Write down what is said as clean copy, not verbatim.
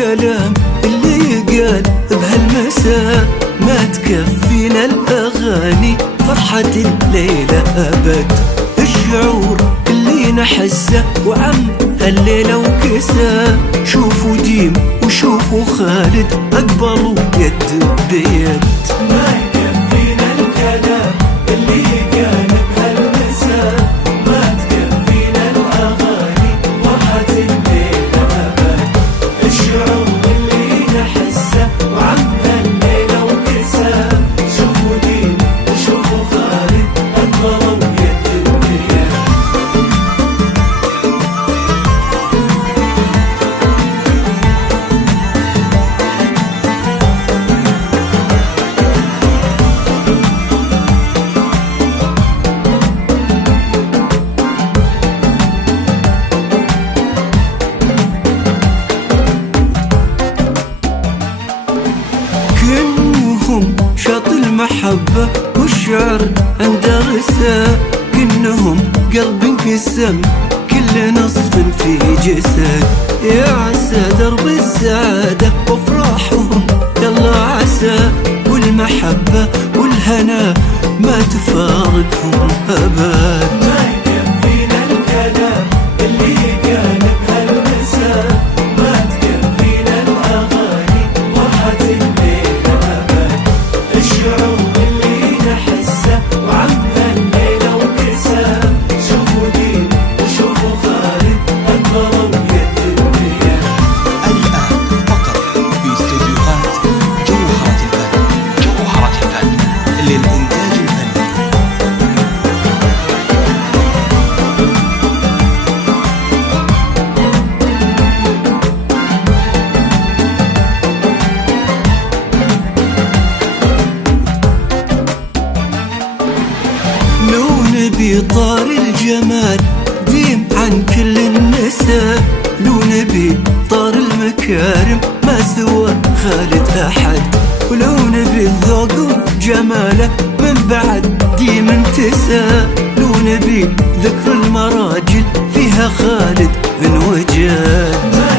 الكلام اللي يقال بهالمساء، ما تكفينا الأغاني فرحة الليلة أبد. الشعور اللي نحسه وعم هالليلة وكسا، شوفوا ديم وشوفوا خالد أقبلوا يد بيد. ما يكفينا الكلام اللي يقال بهالمساء، ما تكفينا الأغاني فرحة الليلة أبد. الشعور اللي نحسه وعم هالليلة وكسا، شوفوا ديم وشوفوا خالد أقبلوا يد بيد. كأنهم شاط المحبة والشعر اندرسا، كأنهم قلب انقسم كل نصف في جسد. يا عسى درب السعادة وافراحهم يلا عسى، والمحبة والهنا ما تفارقهم أبد. ما يكفينا الكلام اللي يقال بهالمساء، ما تكفينا الأغاني فرحة الليلة أبد. الشعور اللي نحسه وعم هالليلة وكسا، شوفوا دين وشوفوا خالد أقبلوا يد بيد. الآن فقط في استوديوهات جوهرة الفن للإنتاج الفني. لو نبي طار الجمال ديم عن كل النساء، لو نبي طار المكارم ما سوى خالد أحد. ولو نبي الذوق وجماله من بعد ديم انتسى، لو نبي ذكر المراجل فيها خالد من وجد.